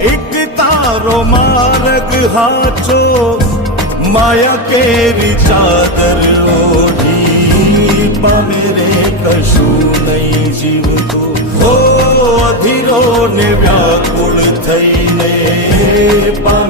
એક તારો માર્ગ હાચો માયા કેરી ચાદર ઓઢી પામે રે કશું નહીં જીવતો હો અધીરો ને વ્યાકુળ થઈને પામે